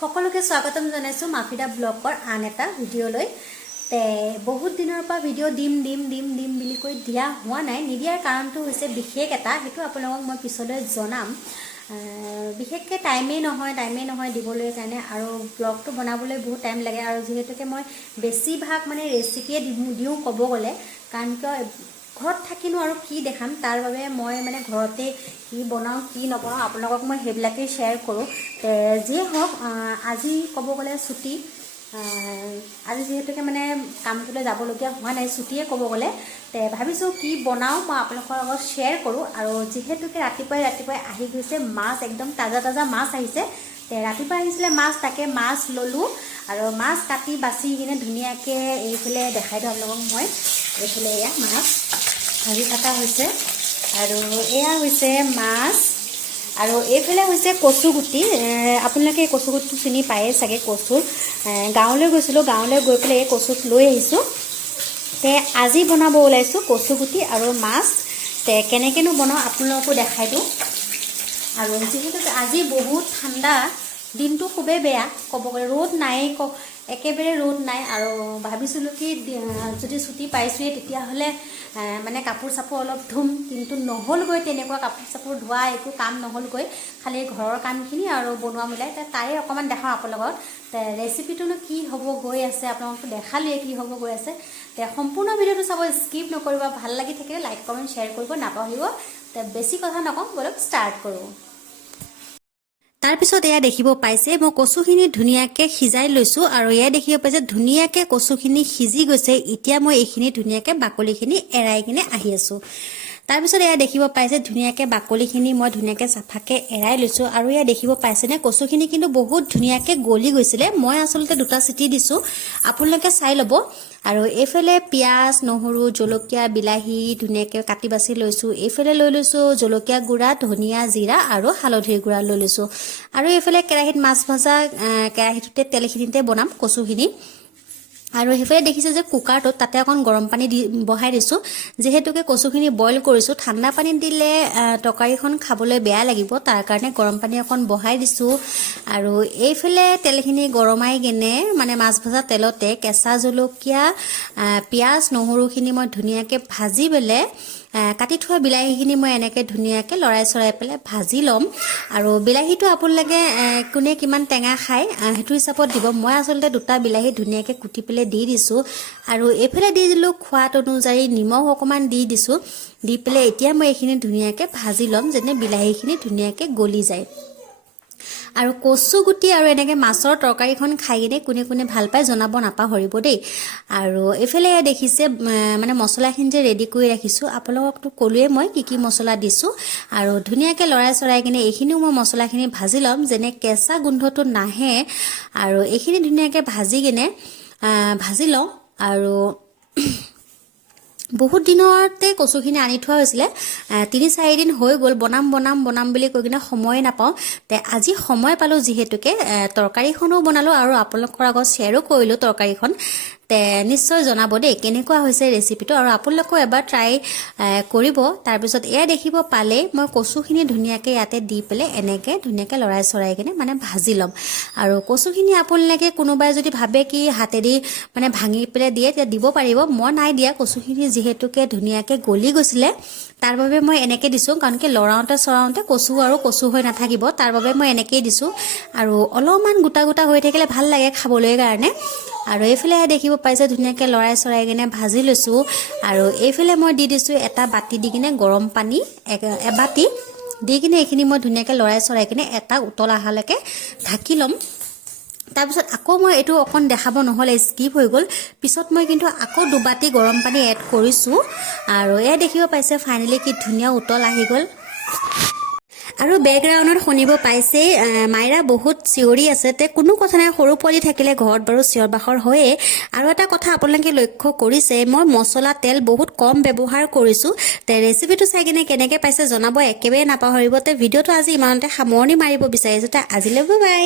সকলোকে স্বাগতম জনাইছো মাফিদা ব্লগৰ আন এটা ভিডিঅ'লৈ তে বহুত দিনৰ পৰা ভিডিঅ' দিম বুলি কৈ দিয়া হোৱা নাই নিদিয়াৰ কাৰণটো হৈছে বিশেষ এটা হেতু আপোনালোকক মই পিছলৈ জনাম বিশেষকৈ টাইমে নহয় দিবলৈ কাৰণে আৰু ব্লগটো বনাবলৈ বহুত টাইম লাগে আৰু যেহেতুকে মই বেছিভাগ মানে ৰেচিপিয়ে দিও ক'ব গ'লে কাৰণ কিয় ঘৰত থাকিনো আৰু কি দেখাম তাৰ বাবে মই মানে ঘৰতে কি বনাও কি নবনাও আপোনালোকক মই হেবিলাকে শেয়াৰ কৰো যে হওক আজি ক'ব গ'লে ছুটি আজি যেহেতুকে মানে কামটোলৈ যাবলগীয়া হোৱা নাই ছুটিয়ে ক'ব গ'লে তে ভাবিছো কি বনাও মই আপোনালোকৰ লগত শেয়াৰ কৰো আৰু যেহেতুকে ৰাতিপুৱাই আহি গৈছে মাছ একদম তাজা মাছ আহিছে তে ৰাতিপুৱা আহিছিলে মাছ তাকে মাছ ললো আৰু মাছ কাটি বাছি কিনে ধুনীয়াকৈ এইফালে দেখাই দিওঁ আপোনালোকক মই এইফালে এয়া মাছ ভাজি কাটা হৈছে আৰু এয়া হৈছে মাছ আৰু এইফালে হৈছে কচু গুটি আপোনালোকে কচু গুটিটো চিনি পায়ে চাগে কচু গাঁৱলৈ গৈছিলোঁ গাঁৱলৈ গৈ পেলাই এই কচুত লৈ আহিছোঁ তে আজি বনাব ওলাইছোঁ কচু গুটি আৰু মাছ তে কেনেকৈনো বনাওঁ আপোনালোককো দেখাই দিওঁ আৰু যিহেতু আজি বহুত ঠাণ্ডা দিনটো খুবেই বেয়া ক'ব গ'লে ৰ'দ নাই একেবাৰে ৰ'দ নাই আৰু ভাবিছিলোঁ কি যদি ছুটি পাইছোঁৱে তেতিয়াহ'লে মানে কাপোৰ চাপোৰ অলপ ধুম কিন্তু নহ'লগৈ তেনেকুৱা কাপোৰ চাপোৰ ধোৱা একো কাম নহ'লগৈ খালি ঘৰৰ কামখিনি আৰু বনোৱা মিলাই তাৰে অকণমান দেখাওঁ আপোনালোকক ৰেচিপিটোনো কি হ'ব গৈ আছে আপোনালোকক দেখালোৱে কি হ'ব গৈ আছে তে সম্পূৰ্ণ ভিডিঅ'টো চাব স্কিপ নকৰিব ভাল লাগি থাকিলে লাইক কমেণ্ট শ্বেয়াৰ কৰিব নাপাহৰিব তে বেছি কথা নকওঁ বলক ষ্টাৰ্ট কৰোঁ তাৰপিছত এয়া দেখিব পাইছে মই কচুখিনি ধুনীয়াকৈ সিজাই লৈছোঁ আৰু এয়া দেখিব পাইছে ধুনীয়াকৈ কচুখিনি সিজি গৈছে এতিয়া মই এইখিনি ধুনীয়াকৈ বাকলিখিনি এৰাই কিনে আহি আছোঁ তাৰপিছত এয়া দেখিব পাইছে ধুনীয়াকৈ বাকলিখিনি মই ধুনীয়াকৈ চাফাকৈ এৰাই লৈছোঁ আৰু এয়া দেখিব পাইছেনে কচুখিনি কিন্তু বহুত ধুনীয়াকৈ গলি গৈছিলে মই আচলতে দুটা চিটি দিছোঁ আপোনালোকে চাই ল'ব আৰু এইফালে পিঁয়াজ নহৰু জলকীয়া বিলাহী ধুনীয়াকৈ কাটি বাছি লৈছোঁ এইফালে লৈ লৈছোঁ জলকীয়া গুড়া ধনিয়া জিৰা আৰু হালধিৰ গুড়া লৈ লৈছোঁ আৰু এইফালে কেৰাহীত মাছ ভজা কেৰাহীটোতে তেলখিনিতে বনাম কচুখিনি আৰু সেইফালে দেখিছে যে কুকাৰটোত তাতে অকণ গৰম পানী বহাই দিছোঁ যিহেতুকে কচুখিনি বইল কৰিছোঁ ঠাণ্ডা পানীত দিলে তৰকাৰীখন খাবলৈ বেয়া লাগিব তাৰ কাৰণে গৰম পানী অকণ বহাই দিছোঁ আৰু এইফালে তেলখিনি গৰমাই কিনে মানে মাছ ভজা তেলতে কেঁচা জলকীয়া পিঁয়াজ নহৰুখিনি মই ধুনীয়াকৈ ভাজি পেলাই কাটি থোৱা বিলাহীখিনি মই এনেকৈ ধুনীয়াকৈ লৰাই চৰাই পেলাই ভাজি ল'ম আৰু বিলাহীটো আপোনালোকে কোনে কিমান টেঙা খায় সেইটো হিচাপত দিব মই আচলতে দুটা বিলাহী ধুনীয়াকৈ কুটি পেলাই দি দিছোঁ আৰু এইফালে দি দিলোঁ সোৱাদ অনুযায়ী নিমখ অকণমান দি দিছোঁ দি পেলাই এতিয়া মই এইখিনি ধুনীয়াকৈ ভাজি ল'ম যেনে বিলাহীখিনি ধুনীয়াকৈ গলি যায় আৰু কচু গুটি আৰু এনেকৈ মাছৰ তৰকাৰীখন খাই কিনে কোনে ভাল পায় জনাব নাপাহৰিব দেই আৰু এইফালে দেখিছে মানে মছলাখিনি যে ৰেডি কৰি ৰাখিছোঁ আপোনালোককতো ক'লোৱে মই কি মছলা দিছোঁ আৰু ধুনীয়াকৈ লৰাই চৰাই কিনে এইখিনিও মই মছলাখিনি ভাজি ল'ম যেনে কেঁচা গোন্ধটো নাহে আৰু এইখিনি ধুনীয়াকৈ ভাজি লওঁ আৰু বহুত দিনতে কচুখিনি আনি থোৱা হৈছিলে 3-4 দিন হৈ গ'ল বনাম বুলি কৈ কিনে সময় নাপাওঁ তে আজি সময় পালোঁ যিহেতুকে তৰকাৰীখনো বনালোঁ আৰু আপোনালোকৰ আগত শ্বেয়াৰো কৰিলোঁ তৰকাৰীখন তে নিশ্চয় জনাব দেই কেনেকুৱা হৈছে ৰেচিপিটো আৰু আপোনালোকেও এবাৰ ট্ৰাই কৰিব তাৰপিছত এয়া দেখিব পালে মই কচুখিনি ধুনীয়াকৈ ইয়াতে দি পেলাই এনেকৈ ধুনীয়াকৈ লৰাই চৰাই কিনে মানে ভাজি ল'ম আৰু কচুখিনি আপোনালোকে কোনোবাই যদি ভাবে কি হাতেদি মানে ভাঙি পেলাই দিয়ে তেতিয়া দিব পাৰিব মই নাই দিয়া কচুখিনি যিহেতুকে ধুনীয়াকৈ গলি গৈছিলে তাৰ বাবে মই এনেকৈ দিছোঁ কাৰণ কি লৰাওঁতে কচু হৈ নাথাকিব তাৰ বাবে মই এনেকৈয়ে দিছোঁ আৰু অলপমান গোটা হৈ থাকিলে ভাল লাগে খাবলৈ কাৰণে আৰু এইফালে দেখিব পাইছে ধুনীয়াকৈ লৰাই চৰাই কিনে ভাজি লৈছোঁ আৰু এইফালে মই দি দিছোঁ এটা বাতি দি কিনে গৰম পানী এবাতি দি কিনে এইখিনি মই ধুনীয়াকৈ লৰাই চৰাই কিনে এটা উতল অহালৈকে ঢাকি ল'ম তাৰপিছত আকৌ মই এইটো অকণ দেখাব নহ'লে স্কিপ হৈ গ'ল পিছত মই কিন্তু আকৌ দুবাতি গৰম পানী এড কৰিছোঁ আৰু এয়া দেখিব পাইছে ফাইনেলি কি ধুনীয়া উতল আহি গ'ল আৰু বেকগ্ৰাউণ্ডত শুনিব পাইছে মাইৰা বহুত চিঞৰি আছে তে কোনো কথা নাই সৰু পোৱালি থাকিলে ঘৰত বাৰু চিঞৰ বাখৰ হয়ে আৰু এটা কথা আপোনালোকে লক্ষ্য কৰিছে মই মছলা তেল বহুত কম ব্যৱহাৰ কৰিছোঁ তে ৰেচিপিটো চাই কিনে কেনেকৈ পাইছে জনাব একেবাৰে নাপাহৰিব তে ভিডিঅ'টো আজি ইমানতে সামৰণি মাৰিব বিচাৰিছোঁ তে আজিলৈ বাই